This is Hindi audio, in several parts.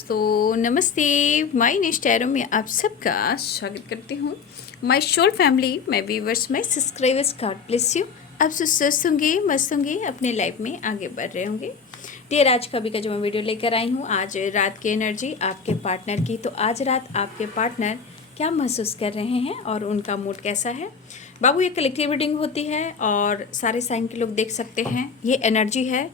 दोस्तों नमस्ते। माय नेक्स्ट टैरो में आप सबका स्वागत करती हूँ। My soul family, my viewers, my subscribers, God bless you. आप सब स्वस्थ होंगे, मस्त होंगे, अपने लाइफ में आगे बढ़ रहे होंगे। डियर, आज का भी का जो मैं वीडियो लेकर आई हूँ, आज रात की एनर्जी आपके पार्टनर की। तो आज रात आपके पार्टनर क्या महसूस कर रहे हैं और उनका मूड कैसा है। बाबू, ये कलेक्टिव रीडिंग होती है और सारे साइन के लोग देख सकते हैं। ये एनर्जी है,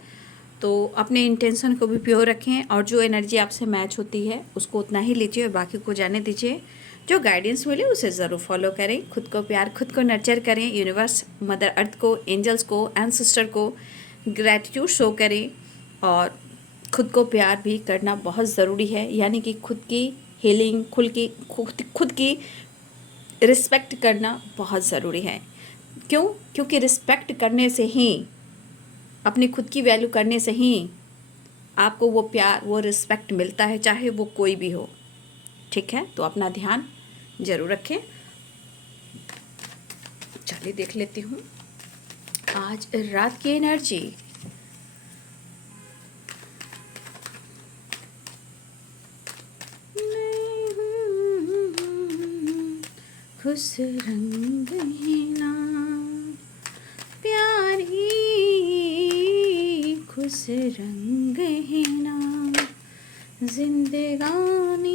तो अपने इंटेंशन को भी प्योर रखें और जो एनर्जी आपसे मैच होती है उसको उतना ही लीजिए और बाकी को जाने दीजिए। जो गाइडेंस मिले उसे ज़रूर फॉलो करें। खुद को प्यार, खुद को नर्चर करें। यूनिवर्स, मदर अर्थ को, एंजल्स को, एंसेस्टर को ग्रैटिट्यूड शो करें और खुद को प्यार भी करना बहुत ज़रूरी है। यानी कि खुद की हीलिंग, खुद की रिस्पेक्ट करना बहुत ज़रूरी है। क्यों? क्योंकि रिस्पेक्ट करने से ही, अपनी खुद की वैल्यू करने से ही आपको वो प्यार, वो रिस्पेक्ट मिलता है, चाहे वो कोई भी हो। ठीक है, तो अपना ध्यान जरूर रखें। चलिए देख लेती हूँ आज रात की एनर्जी। खुश रंग ना प्यारी, खुश रंग है ना जिंदगानी।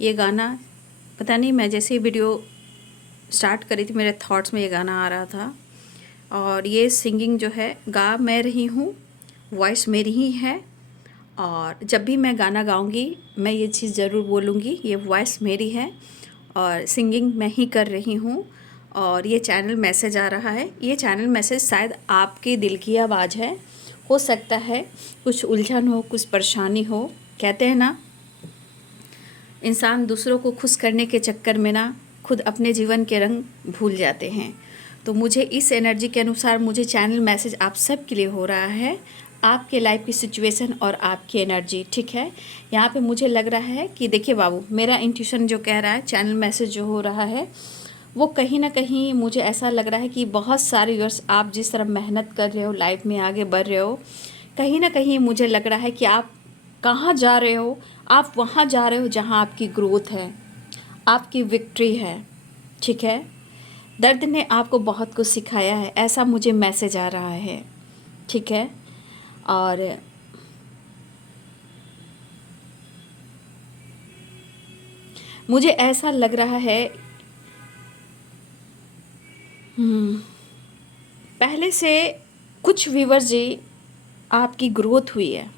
ये गाना पता नहीं, मैं जैसे ही वीडियो स्टार्ट करी थी मेरे थॉट्स में ये गाना आ रहा था। और ये सिंगिंग जो है, गा मैं रही हूँ, वॉइस मेरी ही है। और जब भी मैं गाना गाऊंगी मैं ये चीज़ ज़रूर बोलूँगी, ये वॉइस मेरी है और सिंगिंग मैं ही कर रही हूँ। और ये चैनल मैसेज आ रहा है, ये चैनल मैसेज शायद आपके दिल की आवाज़ है। हो सकता है कुछ उलझन हो, कुछ परेशानी हो। कहते हैं ना, इंसान दूसरों को खुश करने के चक्कर में ना खुद अपने जीवन के रंग भूल जाते हैं। तो मुझे इस एनर्जी के अनुसार मुझे चैनल मैसेज आप सब के लिए हो रहा है, आपके लाइफ की सिचुएशन और आपकी एनर्जी। ठीक है, यहाँ पे मुझे लग रहा है कि देखिए बाबू, मेरा इंट्यूशन जो कह रहा है, चैनल मैसेज जो हो रहा है, वो कहीं ना कहीं मुझे ऐसा लग रहा है कि बहुत सारे वर्ष आप जिस तरह मेहनत कर रहे हो, लाइफ में आगे बढ़ रहे हो, कहीं ना कहीं मुझे लग रहा है कि आप कहाँ जा रहे हो। आप वहाँ जा रहे हो जहाँ आपकी ग्रोथ है, आपकी विक्ट्री है। ठीक है, दर्द ने आपको बहुत कुछ सिखाया है, ऐसा मुझे मैसेज आ रहा है। ठीक है, और मुझे ऐसा लग रहा है पहले से कुछ व्यूअर्स जी आपकी ग्रोथ हुई है।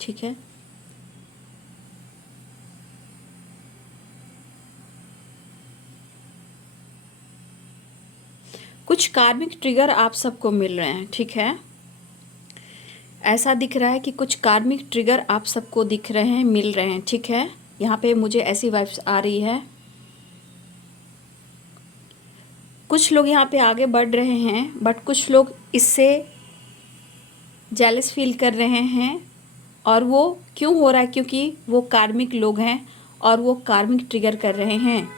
ठीक है, कुछ कार्मिक ट्रिगर आप सबको मिल रहे हैं। ठीक है, ऐसा दिख रहा है कि कुछ कार्मिक ट्रिगर आप सबको दिख रहे हैं, मिल रहे हैं। ठीक है, यहाँ पे मुझे ऐसी वाइब्स आ रही है। कुछ लोग यहाँ पे आगे बढ़ रहे हैं, बट कुछ लोग इससे जेलस फील कर रहे हैं। और वो क्यों हो रहा है? क्योंकि वो कार्मिक लोग हैं और वो कार्मिक ट्रिगर कर रहे हैं।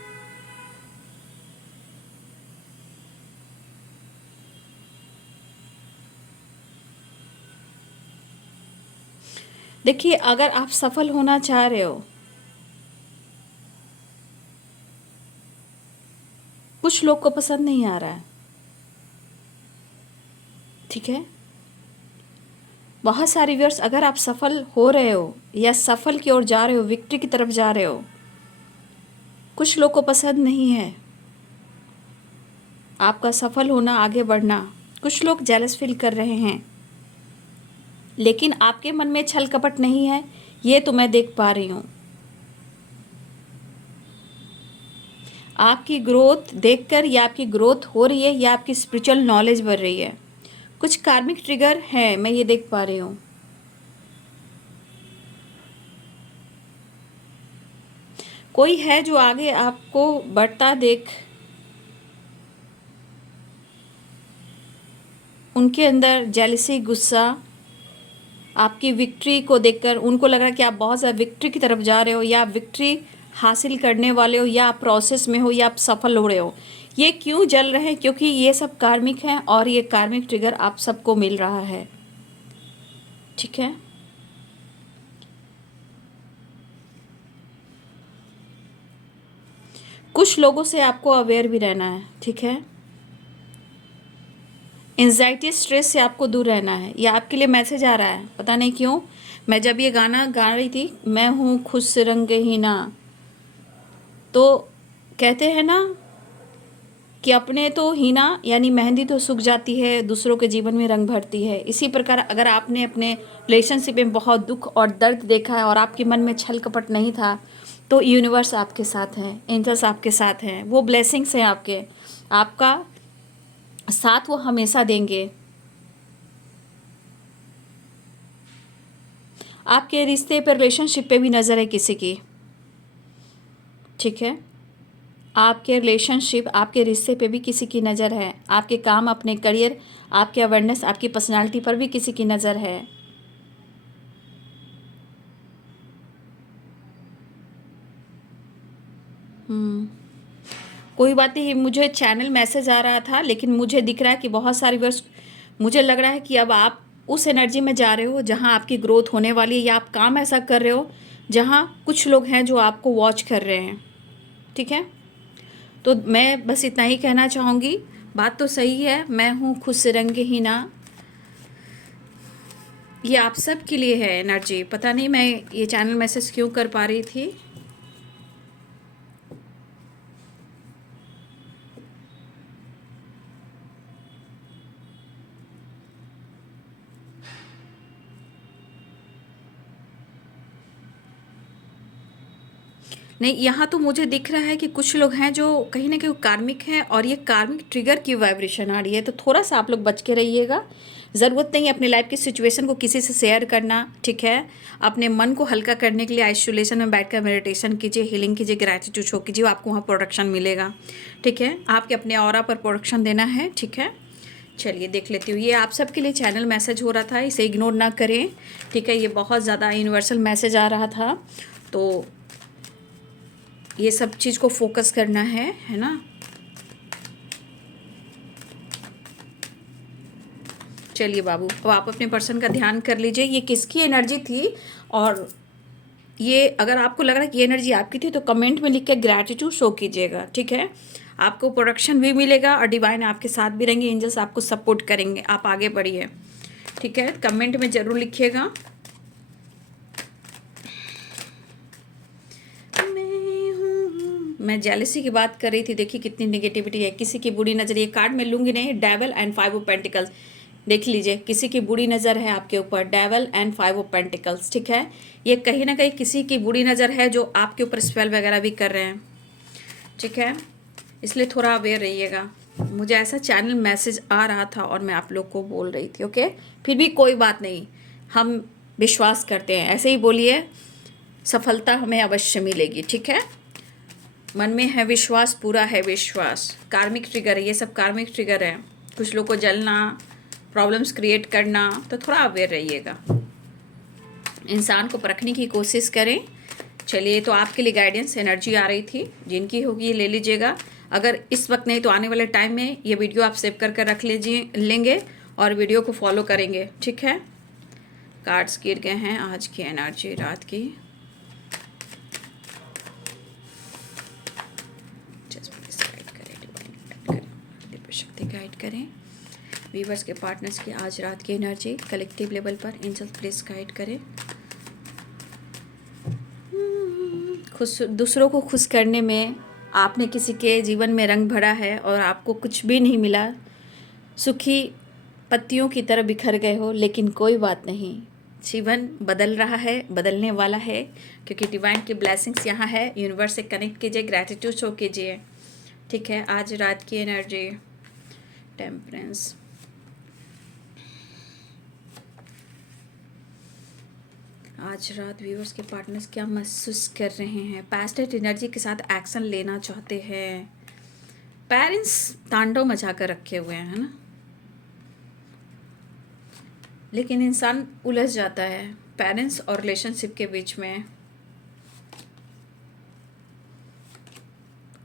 देखिए, अगर आप सफल होना चाह रहे हो, कुछ लोग को पसंद नहीं आ रहा है। ठीक है, बहुत सारे व्यूअर्स, अगर आप सफल हो रहे हो या सफल की ओर जा रहे हो, विक्ट्री की तरफ जा रहे हो, कुछ लोग को पसंद नहीं है आपका सफल होना, आगे बढ़ना। कुछ लोग जेलस फील कर रहे हैं, लेकिन आपके मन में छल कपट नहीं है, ये तो मैं देख पा रही हूँ। आपकी ग्रोथ देखकर, या आपकी ग्रोथ हो रही है या आपकी स्पिरिचुअल नॉलेज बढ़ रही है। कुछ कार्मिक ट्रिगर है, मैं ये देख पा रही हूँ। कोई है जो आगे आपको बढ़ता देख, उनके अंदर जेलसी, गुस्सा, आपकी विक्ट्री को देखकर उनको लग रहा है कि आप बहुत ज़्यादा विक्ट्री की तरफ जा रहे हो या विक्ट्री हासिल करने वाले हो, या आप प्रोसेस में हो, या आप सफल हो रहे हो। ये क्यों जल रहे हैं? क्योंकि ये सब कार्मिक हैं और ये कार्मिक ट्रिगर आप सबको मिल रहा है। ठीक है, कुछ लोगों से आपको अवेयर भी रहना है। ठीक है, एंजाइटी स्ट्रेस से आपको दूर रहना है। ये आपके लिए मैसेज आ रहा है, पता नहीं क्यों। मैं जब ये गाना गा रही थी, मैं हूँ खुश रंगहीना, तो कहते हैं ना कि अपने तो हीना यानी मेहंदी तो सूख जाती है, दूसरों के जीवन में रंग भरती है। इसी प्रकार अगर आपने अपने रिलेशनशिप में बहुत दुख और दर्द देखा है और आपके मन में छल कपट नहीं था, तो यूनिवर्स आपके साथ है, एंजल्स आपके साथ हैं, वो ब्लेसिंग्स हैं आपके, आपका साथ वो हमेशा देंगे। आपके रिश्ते पर, रिलेशनशिप पे भी नज़र है किसी की। ठीक है, आपके रिलेशनशिप, आपके रिश्ते पे भी किसी की नज़र है। आपके काम, अपने करियर, आपके अवेयरनेस, आपकी पर्सनालिटी पर भी किसी की नज़र है। कोई बात नहीं, मुझे चैनल मैसेज आ रहा था, लेकिन मुझे दिख रहा है कि बहुत सारे वर्ष, मुझे लग रहा है कि अब आप उस एनर्जी में जा रहे हो जहां आपकी ग्रोथ होने वाली है, या आप काम ऐसा कर रहे हो जहां कुछ लोग हैं जो आपको वॉच कर रहे हैं। ठीक है, तो मैं बस इतना ही कहना चाहूँगी। बात तो सही है, मैं हूँ खुश रंगहीना, ये आप सब के लिए है एनर्जी। पता नहीं मैं ये चैनल मैसेज क्यों कर पा रही थी। नहीं, यहाँ तो मुझे दिख रहा है कि कुछ लोग हैं जो कहीं ना कहीं कार्मिक हैं, और ये कार्मिक ट्रिगर की वाइब्रेशन आ रही है, तो थोड़ा सा आप लोग बच के रहिएगा। ज़रूरत नहीं है अपने लाइफ की सिचुएशन को किसी से शेयर करना। ठीक है, अपने मन को हल्का करने के लिए आइसोलेशन में बैठकर मेडिटेशन कीजिए, हीलिंग कीजिए, ग्रैटिट्यूड शो कीजिए, आपको वहाँ प्रोडक्शन मिलेगा। ठीक है, आपके अपने ऑरा पर प्रोडक्शन देना है। ठीक है, चलिए देख लेती हूँ। ये आप सबके लिए चैनल मैसेज हो रहा था, इसे इग्नोर ना करें। ठीक है, ये बहुत ज़्यादा यूनिवर्सल मैसेज आ रहा था, तो ये सब चीज़ को फोकस करना है ना। चलिए बाबू, अब आप अपने पर्सन का ध्यान कर लीजिए। ये किसकी एनर्जी थी, और ये अगर आपको लग रहा है कि ये एनर्जी आपकी थी, तो कमेंट में लिख के ग्रैटिट्यूड शो कीजिएगा। ठीक है, आपको प्रोडक्शन भी मिलेगा और डिवाइन आपके साथ भी रहेंगे, एंजल्स आपको सपोर्ट करेंगे, आप आगे बढ़िए। ठीक है, कमेंट में ज़रूर लिखिएगा। मैं जेलसी की बात कर रही थी, देखिए कितनी नेगेटिविटी है, किसी की बुरी नज़र। ये कार्ड मैं लूँगी नहीं, डेविल एंड 5 ऑफ पेंटिकल्स, देख लीजिए, किसी की बुरी नज़र है आपके ऊपर, डेविल एंड 5 ऑफ पेंटिकल्स। ठीक है, ये कहीं ना कहीं किसी की बुरी नज़र है जो आपके ऊपर स्पेल वगैरह भी कर रहे हैं। ठीक है, इसलिए थोड़ा अवेयर रहिएगा। मुझे ऐसा चैनल मैसेज आ रहा था और मैं आप लोग को बोल रही थी। ओके, फिर भी कोई बात नहीं, हम विश्वास करते हैं, ऐसे ही बोलिए, सफलता हमें अवश्य मिलेगी। ठीक है, मन में है विश्वास, पूरा है विश्वास। कार्मिक ट्रिगर है, ये सब कार्मिक ट्रिगर है। कुछ लोग को जलना, प्रॉब्लम्स क्रिएट करना, तो थोड़ा अवेयर रहिएगा, इंसान को परखने की कोशिश करें। चलिए, तो आपके लिए गाइडेंस एनर्जी आ रही थी, जिनकी होगी ये ले लीजिएगा। अगर इस वक्त नहीं तो आने वाले टाइम में ये वीडियो आप सेव कर रख लीजिए, लेंगे और वीडियो को फॉलो करेंगे। ठीक है, कार्ड्स गिर गए हैं, आज की एनर्जी रात की। शक्ति गाइड करें व्यूवर्स के, पार्टनर्स की आज रात की एनर्जी कलेक्टिव लेवल पर एंजल्स प्लीज गाइड करें। खुश, दूसरों को खुश करने में आपने किसी के जीवन में रंग भरा है और आपको कुछ भी नहीं मिला, सूखी पत्तियों की तरह बिखर गए हो, लेकिन कोई बात नहीं, जीवन बदल रहा है, बदलने वाला है, क्योंकि डिवाइन की ब्लेसिंग्स यहाँ है। यूनिवर्स से कनेक्ट कीजिए, ग्रैटिट्यूड शो कीजिए। ठीक है, आज रात की एनर्जी टेम्परेंस, आज रात व्यूअर्स के पार्टनर्स क्या महसूस कर रहे हैं, पास्ट एनर्जी के साथ एक्शन लेना चाहते हैं। पेरेंट्स तांडव मचा कर रखे हुए हैं, है ना, लेकिन इंसान उलझ जाता है पेरेंट्स और रिलेशनशिप के बीच में।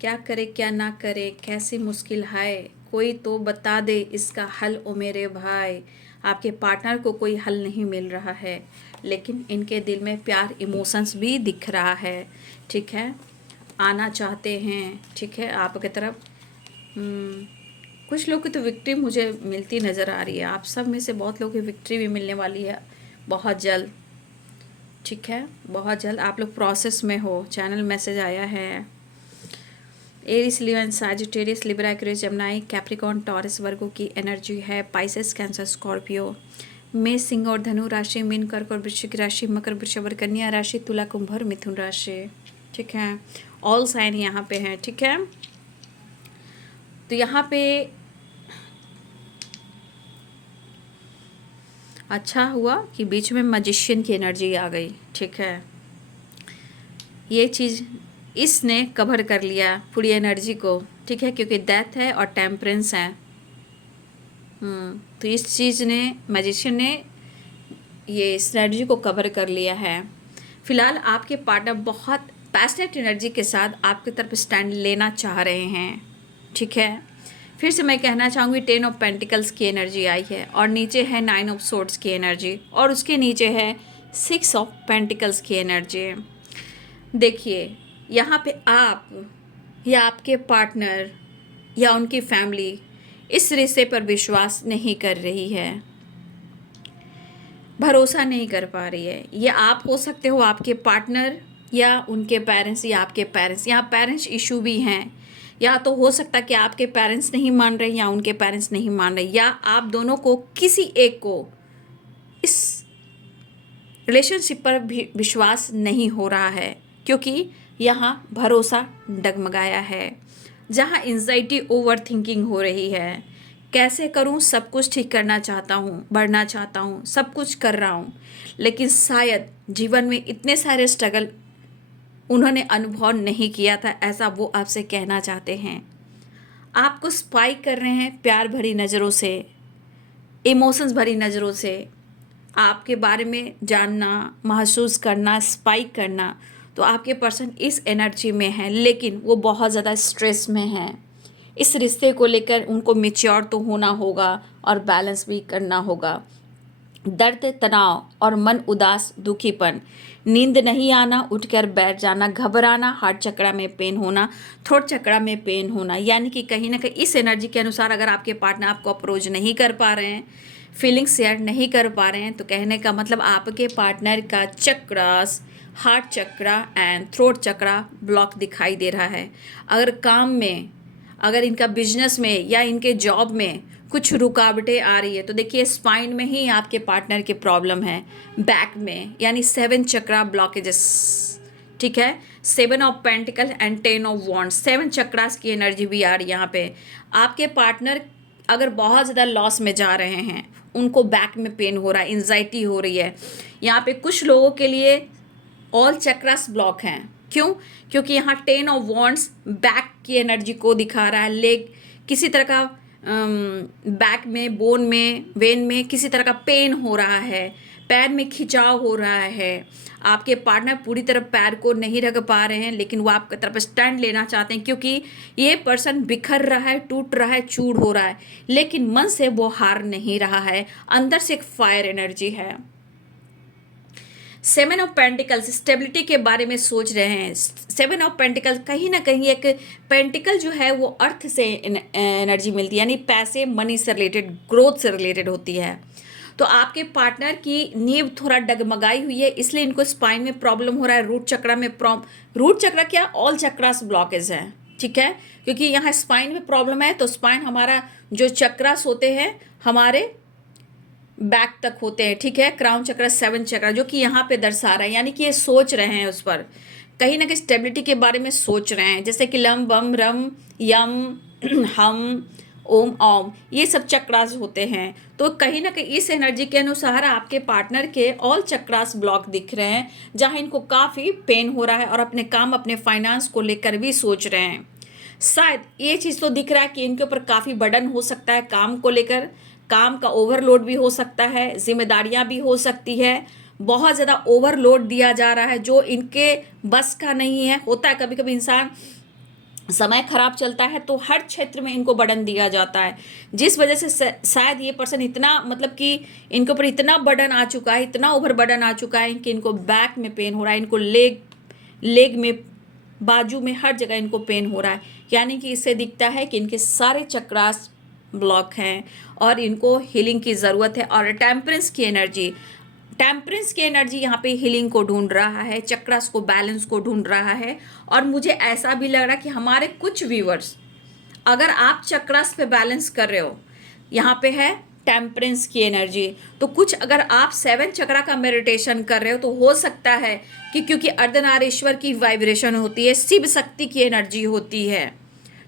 क्या करे क्या ना करे, कैसी मुश्किल है, कोई तो बता दे इसका हल ओ मेरे भाई। आपके पार्टनर को कोई हल नहीं मिल रहा है, लेकिन इनके दिल में प्यार इमोशंस भी दिख रहा है, ठीक है। आना चाहते हैं, ठीक है, आपकी तरफ। कुछ लोग की तो विक्ट्री मुझे मिलती नज़र आ रही है। आप सब में से बहुत लोगों की विक्ट्री भी मिलने वाली है बहुत जल्द, ठीक है, बहुत जल्द। आप लोग प्रोसेस में हो, चैनल मैसेज आया है। Aries, Leo, Sagittarius, Libra, Aquarius, Gemini, Capricorn, Taurus, Virgo की एनर्जी है। पाइसेस, कैंसर, स्कॉर्पियो, मेष, सिंह और धनु राशि, मीन, कर्क और वृश्चिक राशि, मकर, वृषभ और कन्या राशि, तुला, कुंभ और मिथुन राशि, ठीक है। ऑल साइन यहाँ पे हैं, ठीक है। तो यहाँ पे अच्छा हुआ कि बीच में मैजिशियन की एनर्जी आ गई, ठीक है। ये चीज़ इसने कवर कर लिया पूरी एनर्जी को, ठीक है, क्योंकि डेथ है और टेम्परेंस है। तो इस चीज़ ने, मैजिशियन ने ये इस एनर्जी को कवर कर लिया है। फिलहाल आपके पार्टनर बहुत पैशनेट एनर्जी के साथ आपकी तरफ स्टैंड लेना चाह रहे हैं, ठीक है। फिर से मैं कहना चाहूँगी 10 ऑफ पेंटिकल्स की एनर्जी आई है और नीचे है 9 ऑफ सोर्ड्स की एनर्जी और उसके नीचे है 6 ऑफ पेंटिकल्स की एनर्जी। देखिए यहाँ पे आप या आपके पार्टनर या उनकी फैमिली इस रिश्ते पर विश्वास नहीं कर रही है, भरोसा नहीं कर पा रही है। ये आप हो सकते हो, आपके पार्टनर या उनके पेरेंट्स या आपके पेरेंट्स। यहाँ पेरेंट्स इशू भी हैं, या तो हो सकता है कि आपके पेरेंट्स नहीं मान रहे या उनके पेरेंट्स नहीं मान रहे, या आप दोनों को किसी एक को इस रिलेशनशिप पर भी विश्वास नहीं हो रहा है, क्योंकि यहाँ भरोसा डगमगाया है। जहाँ एंजाइटी, ओवर थिंकिंग हो रही है, कैसे करूँ, सब कुछ ठीक करना चाहता हूँ, बढ़ना चाहता हूँ, सब कुछ कर रहा हूँ, लेकिन शायद जीवन में इतने सारे स्ट्रगल उन्होंने अनुभव नहीं किया था, ऐसा वो आपसे कहना चाहते हैं। आपको स्पाई कर रहे हैं प्यार भरी नज़रों से, इमोशंस भरी नज़रों से, आपके बारे में जानना, महसूस करना, स्पाई करना। तो आपके पर्सन इस एनर्जी में है, लेकिन वो बहुत ज़्यादा स्ट्रेस में है। इस रिश्ते को लेकर उनको मैच्योर तो होना होगा और बैलेंस भी करना होगा। दर्द, तनाव और मन उदास, दुखीपन, नींद नहीं आना, उठकर बैठ जाना, घबराना, हार्ट चक्रा में पेन होना, थ्रोट चक्रा में पेन होना, यानी कि कहीं ना कहीं इस एनर्जी के अनुसार अगर आपके पार्टनर आपको अप्रोच नहीं कर पा रहे हैं, फीलिंग्स शेयर नहीं कर पा रहे हैं, तो कहने का मतलब आपके पार्टनर का chakras, heart chakra and throat chakra block दिखाई दे रहा है। अगर काम में, अगर इनका बिजनेस में या इनके जॉब में कुछ रुकावटें आ रही है, तो देखिए स्पाइन में ही आपके पार्टनर की प्रॉब्लम है, बैक में, यानी 7 चक्रा ब्लॉकेजेस, ठीक है। 7 of pentacle and 10 of wands, 7 chakras की एनर्जी भी आ रही है यहाँ पे। आपके पार्टनर अगर बहुत ज़्यादा लॉस में जा रहे हैं, उनको बैक में पेन हो रहा है, एंजाइटी हो रही है, यहाँ पे कुछ लोगों के लिए ऑल चक्रास ब्लॉक हैं। क्यों? क्योंकि यहाँ 10 ऑफ वॉन्ड्स बैक की एनर्जी को दिखा रहा है। लेग, किसी तरह का बैक में, बोन में, वेन में किसी तरह का पेन हो रहा है, पैर में खिंचाव हो रहा है। आपके पार्टनर पूरी तरह पैर को नहीं रख पा रहे हैं, लेकिन वो आपकी तरफ स्टैंड लेना चाहते हैं, क्योंकि ये पर्सन बिखर रहा है, टूट रहा है, चूर हो रहा है, लेकिन मन से वो हार नहीं रहा है। अंदर से एक फायर एनर्जी है। 7 ऑफ पेंटिकल्स, स्टेबिलिटी के बारे में सोच रहे हैं। 7 ऑफ पेंटिकल्स कहीं ना कहीं, एक पेंटिकल जो है वो अर्थ से एनर्जी मिलती है, यानी पैसे, मनी से रिलेटेड, ग्रोथ से रिलेटेड होती है। तो आपके पार्टनर की नींव थोड़ा डगमगाई हुई है, इसलिए इनको स्पाइन में प्रॉब्लम हो रहा है, रूट चक्रा में रूट चक्रा क्या, ऑल चक्रास ब्लॉकेज हैं, ठीक है। क्योंकि यहाँ स्पाइन में प्रॉब्लम है, तो स्पाइन हमारा जो चक्रास होते हैं हमारे बैक तक होते हैं, ठीक है। क्राउन चक्र, 7 चक्र, जो कि यहाँ पे दर्शा रहा है, यानी कि ये सोच रहे हैं उस पर, कहीं ना कहीं स्टेबिलिटी के बारे में सोच रहे हैं, जैसे कि लम, बम, रम, यम, हम, ओम, ओम, ये सब चक्रास होते हैं। तो कहीं ना कहीं इस एनर्जी के अनुसार आपके पार्टनर के ऑल चक्रास ब्लॉक दिख रहे हैं, जहाँ इनको काफ़ी पेन हो रहा है और अपने काम, अपने फाइनेंस को लेकर भी सोच रहे हैं। शायद ये चीज़ तो दिख रहा है कि इनके ऊपर काफ़ी बर्डन हो सकता है, काम को लेकर, काम का ओवरलोड भी हो सकता है, जिम्मेदारियां भी हो सकती है, बहुत ज़्यादा ओवरलोड दिया जा रहा है जो इनके बस का नहीं है। होता है कभी कभी इंसान समय खराब चलता है तो हर क्षेत्र में इनको बर्डन दिया जाता है, जिस वजह से शायद ये पर्सन इतना मतलब कि इनके ऊपर इतना बर्डन आ चुका है, इतना ओवर बर्डन आ चुका है कि इनको बैक में पेन हो रहा है, इनको लेग में, बाजू में, हर जगह इनको पेन हो रहा है। यानी कि इससे दिखता है कि इनके सारे चक्रास ब्लॉक हैं और इनको हीलिंग की ज़रूरत है। और टेम्परेंस की एनर्जी यहाँ पे हीलिंग को ढूंढ रहा है, चक्रास को, बैलेंस को ढूंढ रहा है। और मुझे ऐसा भी लग रहा है कि हमारे कुछ व्यूअर्स, अगर आप चक्रास पे बैलेंस कर रहे हो, यहाँ पे है टेम्परेंस की एनर्जी, तो कुछ अगर आप 7 चक्रा का मेडिटेशन कर रहे हो तो हो सकता है कि क्योंकि अर्धनारीश्वर की वाइब्रेशन होती है, शिव शक्ति की एनर्जी होती है,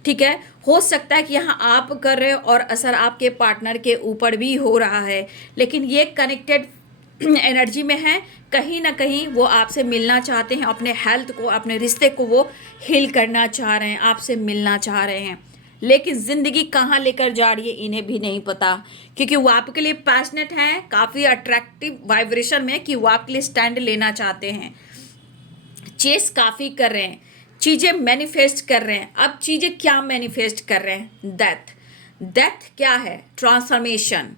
ठीक है, हो सकता है कि यहाँ आप कर रहे हो और असर आपके पार्टनर के ऊपर भी हो रहा है, लेकिन ये कनेक्टेड एनर्जी में है। कहीं ना कहीं वो आपसे मिलना चाहते हैं, अपने हेल्थ को, अपने रिश्ते को वो हील करना चाह रहे हैं, आपसे मिलना चाह रहे हैं, लेकिन ज़िंदगी कहाँ लेकर जा रही है इन्हें भी नहीं पता, क्योंकि वो आपके लिए पैशनेट हैं, काफ़ी अट्रैक्टिव वाइब्रेशन में, कि वो आपके लिए स्टैंड लेना चाहते हैं, चेस काफ़ी कर रहे हैं, चीज़ें मैनिफेस्ट कर रहे हैं। अब चीज़ें क्या मैनिफेस्ट कर रहे हैं? डेथ क्या है? ट्रांसफॉर्मेशन,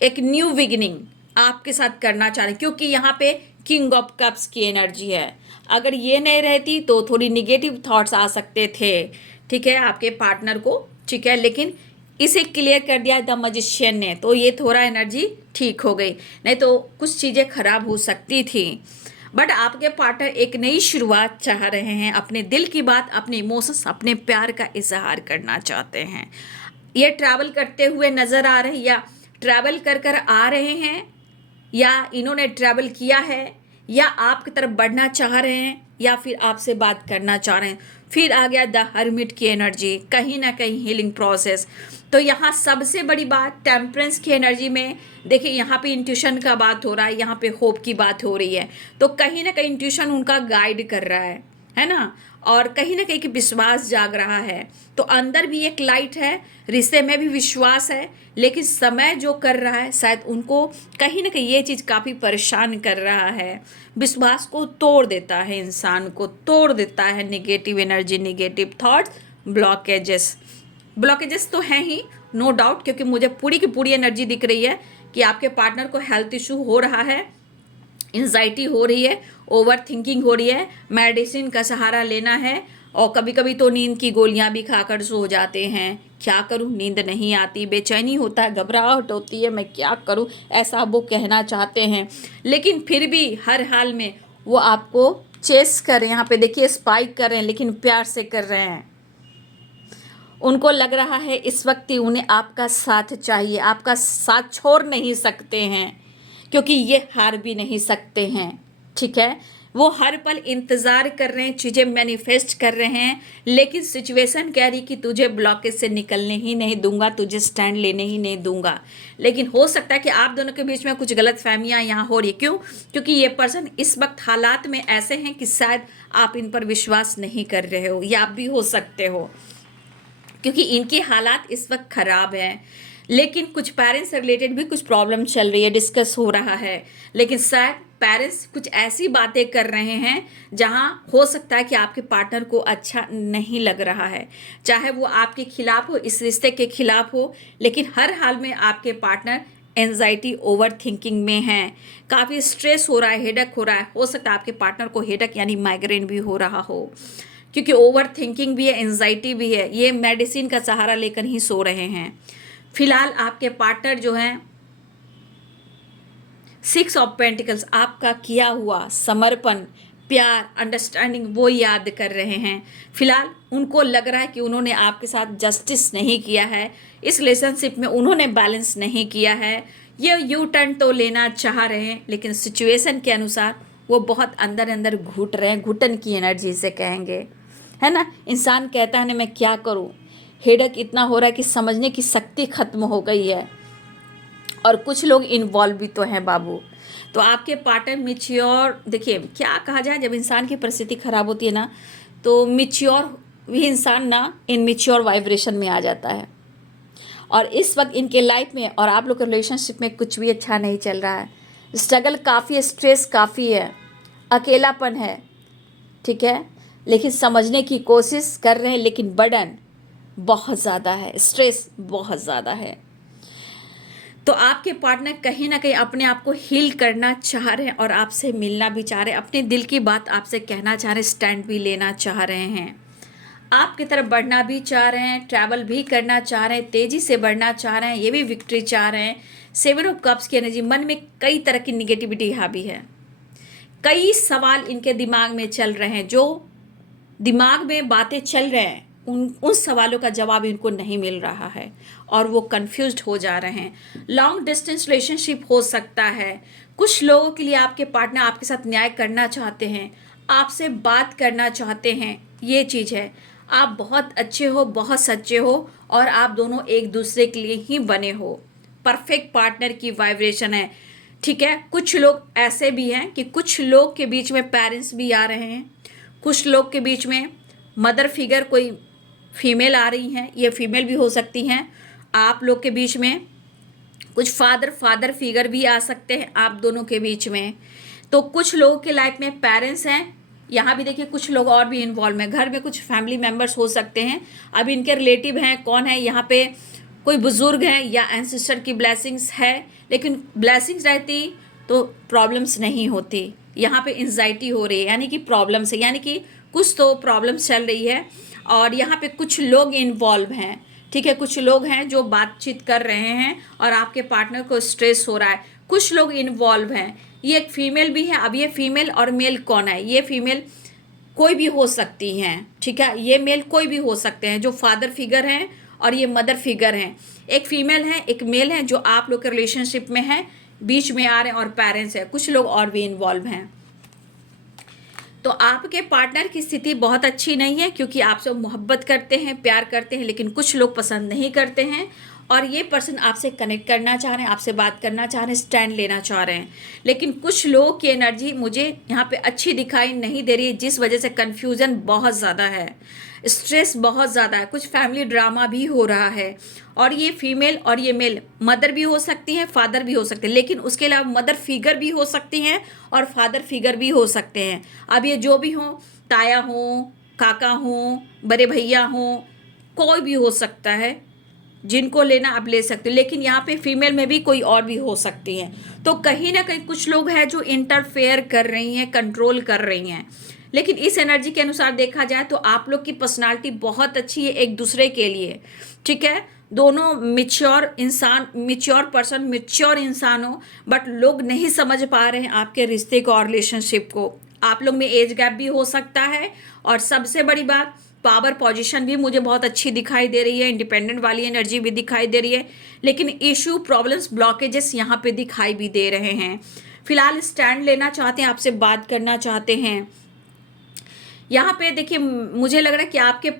एक न्यू बिगिनिंग आपके साथ करना चाह रहे हैं, क्योंकि यहाँ पे किंग ऑफ कप्स की एनर्जी है। अगर ये नहीं रहती तो थोड़ी निगेटिव थॉट्स आ सकते थे, ठीक है, आपके पार्टनर को, ठीक है, लेकिन इसे क्लियर कर दिया द मैजिशियन ने, तो ये थोड़ा एनर्जी ठीक हो गई, नहीं तो कुछ चीज़ें खराब हो सकती थी। बट आपके पार्टनर एक नई शुरुआत चाह रहे हैं, अपने दिल की बात, अपने इमोशंस, अपने प्यार का इजहार करना चाहते हैं। ये ट्रैवल करते हुए नज़र आ रहे हैं, या ट्रैवल कर कर आ रहे हैं, या इन्होंने ट्रैवल किया है, या आपकी तरफ बढ़ना चाह रहे हैं, या फिर आपसे बात करना चाह रहे हैं। फिर आ गया द हर्मिट की एनर्जी, कहीं ना कहीं हीलिंग प्रोसेस। तो यहाँ सबसे बड़ी बात टेम्परेंस की एनर्जी में देखिए, यहाँ पे इंट्यूशन का बात हो रहा है, यहाँ पे होप की बात हो रही है, तो कहीं ना कहीं इंट्यूशन उनका गाइड कर रहा है ना, और कहीं ना कहीं कि विश्वास जाग रहा है। तो अंदर भी एक लाइट है, रिश्ते में भी विश्वास है, लेकिन समय जो कर रहा है शायद उनको कहीं ना कहीं ये चीज़ काफ़ी परेशान कर रहा है। विश्वास को तोड़ देता है, इंसान को तोड़ देता है negative energy, negative thoughts, blockages तो हैं ही, नो डाउट, क्योंकि मुझे पूरी की पूरी एनर्जी दिख रही है कि आपके पार्टनर को हेल्थ इशू हो रहा है, एंजाइटी हो रही है, ओवर थिंकिंग हो रही है, मेडिसिन का सहारा लेना है, और कभी कभी तो नींद की गोलियां भी खाकर सो जाते हैं। क्या करूं, नींद नहीं आती, बेचैनी होता है, घबराहट होती है, मैं क्या करूं, ऐसा वो कहना चाहते हैं, लेकिन फिर भी हर हाल में वो आपको चेस कर रहे हैं। यहाँ पे देखिए स्पाइक कर रहे हैं, लेकिन प्यार से कर रहे हैं। उनको लग रहा है इस वक्त उन्हें आपका साथ चाहिए, आपका साथ छोड़ नहीं सकते हैं, क्योंकि ये हार भी नहीं सकते हैं, ठीक है। वो हर पल इंतज़ार कर रहे हैं, चीज़ें मैनिफेस्ट कर रहे हैं, लेकिन सिचुएशन कह रही कि तुझे ब्लॉकेज से निकलने ही नहीं दूंगा, तुझे स्टैंड लेने ही नहीं दूंगा। लेकिन हो सकता है कि आप दोनों के बीच में कुछ गलत फहमियाँ यहाँ हो रही है। क्यों? क्योंकि ये पर्सन इस वक्त हालात में ऐसे हैं कि शायद आप इन पर विश्वास नहीं कर रहे हो, या आप भी हो सकते हो, क्योंकि इनके हालात इस वक्त ख़राब हैं। लेकिन कुछ पेरेंट्स से रिलेटेड भी कुछ प्रॉब्लम चल रही है, डिस्कस हो रहा है, लेकिन शायद पेरेंट्स कुछ ऐसी बातें कर रहे हैं जहां हो सकता है कि आपके पार्टनर को अच्छा नहीं लग रहा है, चाहे वो आपके खिलाफ हो, इस रिश्ते के खिलाफ हो, लेकिन हर हाल में आपके पार्टनर एंजाइटी, ओवर थिंकिंग में हैं, काफ़ी स्ट्रेस हो रहा है, हेडक हो रहा है। हो सकता है आपके पार्टनर को हेडक यानी माइग्रेन भी हो रहा हो, क्योंकि ओवर थिंकिंग भी है, एंजाइटी भी है, ये मेडिसिन का सहारा लेकर ही सो रहे हैं। फिलहाल आपके पार्टनर जो हैं 6 ऑफ पेंटिकल्स, आपका किया हुआ समर्पण, प्यार, अंडरस्टैंडिंग वो याद कर रहे हैं। फिलहाल उनको लग रहा है कि उन्होंने आपके साथ जस्टिस नहीं किया है, इस रिलेशनशिप में उन्होंने बैलेंस नहीं किया है। ये यू टर्न तो लेना चाह रहे हैं, लेकिन सिचुएशन के अनुसार वो बहुत अंदर अंदर घुट रहे हैं, घुटन की एनर्जी से कहेंगे, है ना। इंसान कहता है ना, मैं क्या करूं, हेडक इतना हो रहा है कि समझने की शक्ति खत्म हो गई है, और कुछ लोग इन्वॉल्व भी तो हैं बाबू। तो आपके पार्टनर मिच्योर, देखिए क्या कहा जाए, जब इंसान की परिस्थिति खराब होती है ना, तो मिच्योर भी इंसान ना इनमिच्योर वाइब्रेशन में आ जाता है। और इस वक्त इनके लाइफ में और आप लोग के रिलेशनशिप में कुछ भी अच्छा नहीं चल रहा है, स्ट्रगल काफ़ी है, स्ट्रेस काफ़ी है, अकेलापन है, ठीक है। लेकिन समझने की कोशिश कर रहे हैं, लेकिन बर्डन बहुत ज़्यादा है, स्ट्रेस बहुत ज़्यादा है। तो आपके पार्टनर कहीं ना कहीं अपने आप को हील करना चाह रहे हैं और आपसे मिलना भी चाह रहे हैं, अपने दिल की बात आपसे कहना चाह रहे हैं, स्टैंड भी लेना चाह रहे हैं, आपकी तरफ बढ़ना भी चाह रहे हैं, ट्रैवल भी करना चाह रहे हैं, तेज़ी से बढ़ना चाह रहे हैं, ये भी विक्ट्री चाह रहे हैं। 7 ऑफ कप्स की एनर्जी, मन में कई तरह की निगेटिविटी हावी है, कई सवाल इनके दिमाग में चल रहे हैं, जो दिमाग में बातें चल रहे हैं उन सवालों का जवाब इनको नहीं मिल रहा है और वो कंफ्यूज्ड हो जा रहे हैं। लॉन्ग डिस्टेंस रिलेशनशिप हो सकता है। कुछ लोगों के लिए आपके पार्टनर आपके साथ न्याय करना चाहते हैं, आपसे बात करना चाहते हैं, ये चीज़ है। आप बहुत अच्छे हो, बहुत सच्चे हो और आप दोनों एक दूसरे के लिए ही बने हो, परफेक्ट पार्टनर की वाइब्रेशन है, ठीक है। कुछ लोग ऐसे भी हैं कि कुछ लोग के बीच में पेरेंट्स भी आ रहे हैं, कुछ लोग के बीच में मदर फिगर कोई फीमेल आ रही हैं, ये फीमेल भी हो सकती हैं। आप लोग के बीच में कुछ फादर फिगर भी आ सकते हैं आप दोनों के बीच में। तो कुछ लोगों के लाइफ में पेरेंट्स हैं, यहाँ भी देखिए कुछ लोग और भी इन्वॉल्व हैं, घर में कुछ फैमिली मेम्बर्स हो सकते हैं। अब इनके रिलेटिव हैं, कौन है यहाँ पे, कोई बुजुर्ग हैं या एंसेस्टर की ब्लेसिंग्स है, लेकिन ब्लेसिंग्स रहती तो प्रॉब्लम्स नहीं होती। यहाँ पे एंजाइटी हो रही है, यानी कि प्रॉब्लम्स है, यानी कि कुछ तो प्रॉब्लम्स चल रही है और यहाँ पे कुछ लोग इन्वॉल्व हैं, ठीक है। कुछ लोग हैं जो बातचीत कर रहे हैं और आपके पार्टनर को स्ट्रेस हो रहा है, कुछ लोग इन्वॉल्व हैं। ये एक फीमेल भी है। अब ये फीमेल और मेल कौन है, ये फीमेल कोई भी हो सकती हैं, ठीक है, ये मेल कोई भी हो सकते हैं, जो फादर फिगर हैं और ये मदर फिगर हैं। एक फीमेल है, एक मेल है जो आप लोग के रिलेशनशिप में है, बीच में आ रहे हैं और पेरेंट्स है, कुछ लोग और भी इन्वॉल्व हैं। तो आपके पार्टनर की स्थिति बहुत अच्छी नहीं है, क्योंकि आपसे मोहब्बत करते हैं, प्यार करते हैं, लेकिन कुछ लोग पसंद नहीं करते हैं और ये पर्सन आपसे कनेक्ट करना चाह रहे हैं, आपसे बात करना चाह रहे हैं, स्टैंड लेना चाह रहे हैं, लेकिन कुछ लोगों की एनर्जी मुझे यहाँ पे अच्छी दिखाई नहीं दे रही है, जिस वजह से कन्फ्यूज़न बहुत ज़्यादा है, स्ट्रेस बहुत ज़्यादा है, कुछ फैमिली ड्रामा भी हो रहा है। और ये फीमेल और ये मेल मदर भी हो सकती हैं, फादर भी हो सकते हैं, लेकिन उसके अलावा मदर फिगर भी हो सकती हैं और फादर फिगर भी हो सकते हैं। अब ये जो भी हों, ताया हों, काका हों, बड़े भैया हों, कोई भी हो सकता है, जिनको लेना आप ले सकते हो, लेकिन यहाँ पे फीमेल में भी कोई और भी हो सकती हैं। तो कहीं ना कहीं कुछ लोग हैं जो इंटरफेयर कर रही हैं, कंट्रोल कर रही हैं, लेकिन इस एनर्जी के अनुसार देखा जाए तो आप लोग की पर्सनालिटी बहुत अच्छी है एक दूसरे के लिए, ठीक है। दोनों मिच्योर इंसान, मिच्योर पर्सन, मिच्योर इंसान हो, बट लोग नहीं समझ पा रहे हैं आपके रिश्ते को और रिलेशनशिप को। आप लोग में एज गैप भी हो सकता है और सबसे बड़ी बात, पावर पोजीशन भी मुझे बहुत अच्छी दिखाई दे रही है, इंडिपेंडेंट वाली एनर्जी भी दिखाई दे रही है, लेकिन इशू, प्रॉब्लम्स, ब्लॉकेजेस यहाँ पे दिखाई भी दे रहे हैं। फिलहाल स्टैंड लेना चाहते हैं, आपसे बात करना चाहते हैं। यहाँ पे देखिए मुझे लग रहा है कि आपके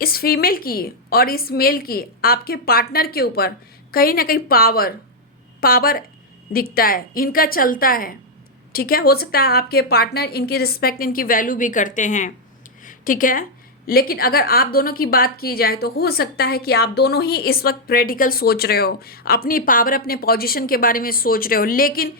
इस फीमेल की और इस मेल की आपके पार्टनर के ऊपर कहीं ना कहीं पावर दिखता है, इनका चलता है, ठीक है। हो सकता है आपके पार्टनर इनकी रिस्पेक्ट, इनकी वैल्यू भी करते हैं, ठीक है, लेकिन अगर आप दोनों की बात की जाए तो हो सकता है कि आप दोनों ही इस वक्त प्रैक्टिकल सोच रहे हो, अपनी पावर, अपने पोजीशन के बारे में सोच रहे हो, लेकिन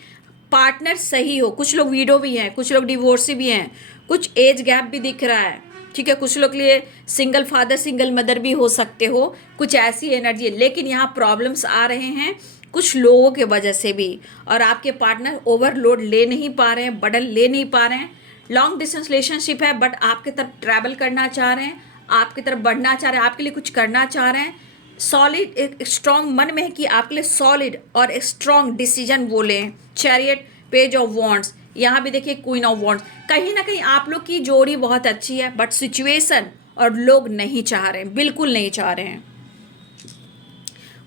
पार्टनर सही हो। कुछ लोग वीडो भी हैं, कुछ लोग डिवोर्सी भी हैं, कुछ एज गैप भी दिख रहा है, ठीक है। कुछ लोग के लिए सिंगल फादर, सिंगल मदर भी हो सकते हो, कुछ ऐसी एनर्जी है, लेकिन यहाँ प्रॉब्लम्स आ रहे हैं कुछ लोगों के वजह से भी, और आपके पार्टनर ओवरलोड ले नहीं पा रहे हैं, बर्डन ले नहीं पा रहे हैं। लॉन्ग डिस्टेंस रिलेशनशिप है, बट आपकी तरफ ट्रैवल करना चाह रहे हैं, आपकी तरफ बढ़ना चाह रहे हैं, आपके लिए कुछ करना चाह रहे हैं। सॉलिड, एक स्ट्रॉन्ग मन में है कि आपके लिए सॉलिड और एक स्ट्रॉन्ग डिसीजन वो लें। चैरियट, पेज ऑफ वॉन्ड्स, यहाँ भी देखिए क्वीन ऑफ वॉन्ड्स। कहीं ना कहीं आप लोग की जोड़ी बहुत अच्छी है, बट सिचुएशन और लोग नहीं चाह रहे हैं, बिल्कुल नहीं चाह रहे हैं,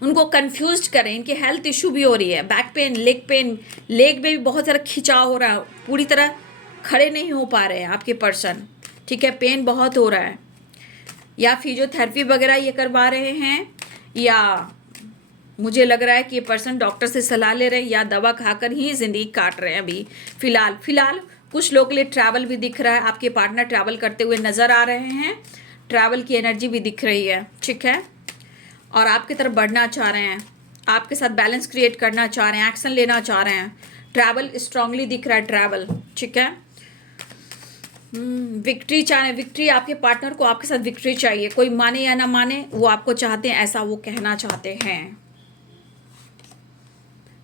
उनको कंफ्यूज करें। इनके हेल्थ इशू भी हो रही है, बैक पेन, लेग में भी बहुत सारा खिंचाव हो रहा है, पूरी तरह खड़े नहीं हो पा रहे हैं आपके पर्सन, ठीक है, पेन बहुत हो रहा है, या फिजियोथेरेपी वगैरह ये करवा रहे हैं, या मुझे लग रहा है कि ये पर्सन डॉक्टर से सलाह ले रहे हैं या दवा खाकर ही ज़िंदगी काट रहे हैं अभी फिलहाल। कुछ लोगों के लिए ट्रैवल भी दिख रहा है, आपके पार्टनर ट्रैवल करते हुए नज़र आ रहे हैं, ट्रैवल की एनर्जी भी दिख रही है, ठीक है, और आपकी तरफ बढ़ना चाह रहे हैं, आपके साथ बैलेंस क्रिएट करना चाह रहे हैं, एक्शन लेना चाह रहे हैं। ट्रैवल स्ट्रांगली दिख रहा है, ट्रैवल, ठीक है। विक्ट्री चाहिए, विक्ट्री आपके पार्टनर को आपके साथ विक्ट्री चाहिए, कोई माने या ना माने वो आपको चाहते हैं, ऐसा वो कहना चाहते हैं।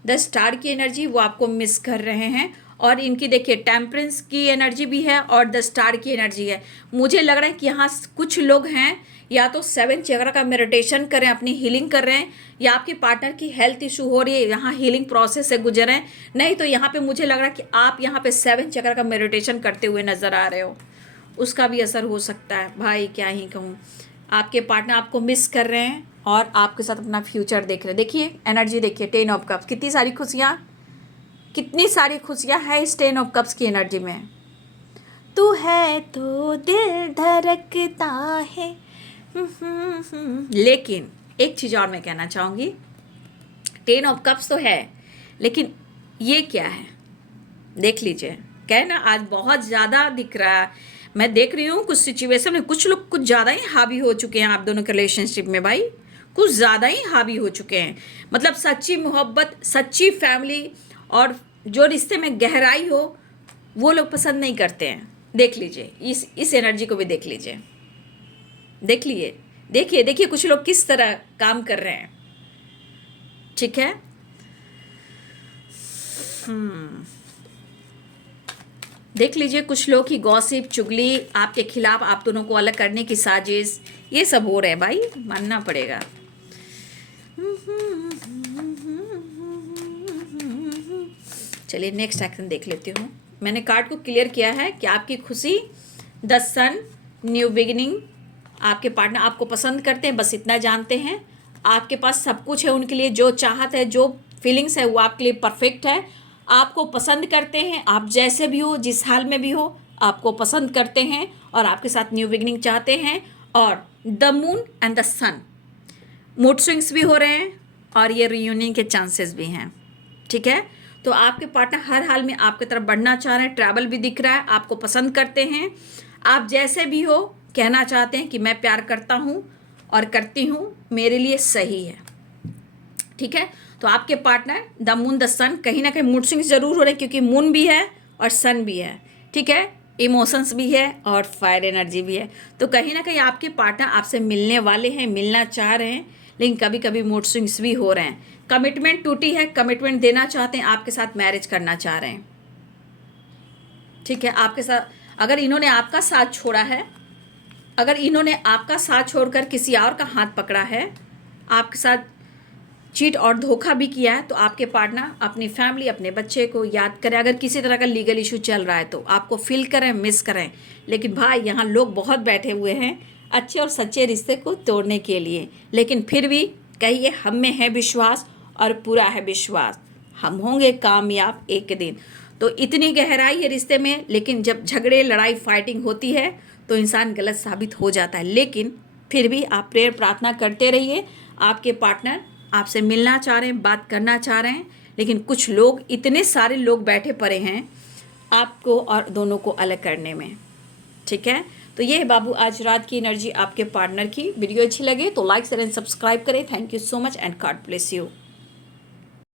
द स्टार की एनर्जी वो आपको मिस कर रहे हैं। और इनकी देखिए टेम्परेंस की एनर्जी भी है और द स्टार की एनर्जी है। मुझे लग रहा है कि यहाँ कुछ लोग हैं या तो 7 चक्र का मेडिटेशन कर रहे हैं, अपनी हीलिंग कर रहे हैं, या आपके पार्टनर की हेल्थ इशू हो रही है, यहाँ हीलिंग प्रोसेस से गुजर रहे हैं। नहीं तो यहाँ पे मुझे लग रहा है कि आप यहाँ पे 7 चक्र का मेडिटेशन करते हुए नजर आ रहे हो, उसका भी असर हो सकता है। भाई क्या ही कहूँ, आपके पार्टनर आपको मिस कर रहे हैं और आपके साथ अपना फ्यूचर देख रहे हैं। देखिए एनर्जी देखिए, 10 ऑफ कप्स, कितनी सारी खुशियाँ हैं इस 10 ऑफ कप्स की एनर्जी में। तू है तो दिल धड़कता है। लेकिन एक चीज़ और मैं कहना चाहूँगी, 10 ऑफ कप्स तो है, लेकिन ये क्या है देख लीजिए। क्या है ना, आज बहुत ज़्यादा दिख रहा है, मैं देख रही हूँ कुछ सिचुएशन में कुछ लोग कुछ ज़्यादा ही हावी हो चुके हैं आप दोनों के रिलेशनशिप में। भाई कुछ ज़्यादा ही हावी हो चुके हैं, मतलब सच्ची मोहब्बत, सच्ची फैमिली और जो रिश्ते में गहराई हो वो लोग पसंद नहीं करते हैं। देख लीजिए इस एनर्जी को भी देख लीजिए, देख लिए, देखिए कुछ लोग किस तरह काम कर रहे हैं। ठीक है, देख लीजिए कुछ लोग की गॉसिप, चुगली, आपके खिलाफ आप दोनों को अलग करने की साजिश, ये सब हो रहे हैं। भाई मानना पड़ेगा। चलिए नेक्स्ट एक्शन देख लेती हूँ। मैंने कार्ड को क्लियर किया है कि आपकी खुशी, द सन, न्यू बिगिनिंग, आपके पार्टनर आपको पसंद करते हैं, बस इतना जानते हैं। आपके पास सब कुछ है उनके लिए, जो चाहत है, जो फीलिंग्स है वो आपके लिए परफेक्ट है। आपको पसंद करते हैं, आप जैसे भी हो, जिस हाल में भी हो, आपको पसंद करते हैं और आपके साथ न्यू बिगिनिंग चाहते हैं। और the moon and the sun, mood swings भी हो रहे हैं और ये रियूनियन के चांसेस भी हैं। ठीक है, तो आपके पार्टनर हर हाल में आपकी तरफ बढ़ना चाह रहे हैं, ट्रैवल भी दिख रहा है, आपको पसंद करते हैं, आप जैसे भी हो कहना चाहते हैं कि मैं प्यार करता हूँ और करती हूँ, मेरे लिए सही है। ठीक है, तो आपके पार्टनर द मून द सन, कहीं ना कहीं मूड स्विंग्स जरूर हो रहे हैं क्योंकि मून भी है और सन भी है। ठीक है, इमोशंस भी है और फायर एनर्जी भी है। तो कहीं ना कहीं आपके पार्टनर आपसे मिलने वाले हैं, मिलना चाह रहे हैं, लेकिन कभी कभी मूड स्विंग्स भी हो रहे हैं। कमिटमेंट टूटी है, कमिटमेंट देना चाहते हैं, आपके साथ मैरिज करना चाह रहे हैं। ठीक है, आपके साथ अगर इन्होंने आपका साथ छोड़ा है, अगर इन्होंने आपका साथ छोड़कर किसी और का हाथ पकड़ा है, आपके साथ चीट और धोखा भी किया है, तो आपके पार्टनर अपनी फैमिली, अपने बच्चे को याद करें। अगर किसी तरह का लीगल इशू चल रहा है तो आपको फील करें, मिस करें। लेकिन भाई यहाँ लोग बहुत बैठे हुए हैं अच्छे और सच्चे रिश्ते को तोड़ने के लिए, लेकिन फिर भी कहिए हम में है विश्वास और पूरा है विश्वास, हम होंगे कामयाब एक दिन। तो इतनी गहराई है रिश्ते में, लेकिन जब झगड़े, लड़ाई, फाइटिंग होती है तो इंसान गलत साबित हो जाता है। लेकिन फिर भी आप प्रेयर प्रार्थना करते रहिए। आपके पार्टनर आपसे मिलना चाह रहे हैं, बात करना चाह रहे हैं, लेकिन कुछ लोग, इतने सारे लोग बैठे पड़े हैं आपको और दोनों को अलग करने में। ठीक है, तो ये है बाबू आज रात की एनर्जी आपके पार्टनर की। वीडियो अच्छी लगे तो लाइक शेयर एंड सब्सक्राइब करें। Thank you so much and God bless you.